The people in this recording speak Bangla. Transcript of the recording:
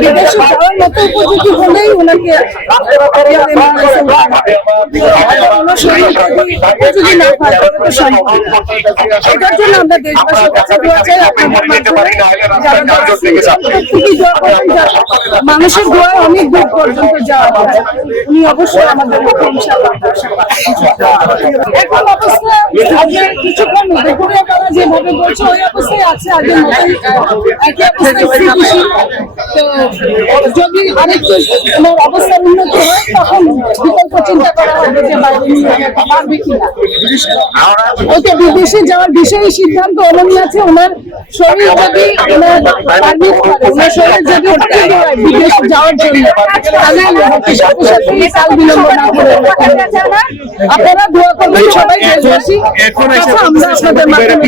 বিদেশে যাওয়ার মতো উপযোগী হলেই ওনাকে ওনার শরীর যদি উপযোগী না হয় তবে তো সম্ভব না। এটার জন্য আমরা দেশবাসীর কাছে দোয়া চাই, আপনাদের মাধ্যমে যারা প্রত্যেকেই দোয়া করবেন, মানুষের দোয়া অনেক দূর পর্যন্ত যাওয়া হবে। উনি অবশ্যই আমাদের মধ্যে ইনশাআল্লাহ এখন অবস্থা কিছুক্ষণ দুপুরের বেলা যেভাবে বলছে ওই অবস্থায় আছে, আগের মতোই একই অবস্থায় স্থিতিশীল। তো যদি আরেকটু অবস্থার উন্নতি হয় তখন বিকল্প চিন্তা করা হবে যে বাইরে নিয়ে যেতে পারবে কিনা। ওকে বিদেশে যাওয়ার বিষয়ে সিদ্ধান্ত উনি আছে, ওনার শরীর যদি ওনার পারমিট করে, ওনার শরীর যদি উপযোগী হয় বিদেশে যাওয়ার জন্য, তাহলে সাথে সাথে কাল বিলম্ব না করে আপনারা দোয়া করবেন সবাই দেশবাসী। আমরা আপনাদের মাধ্যমে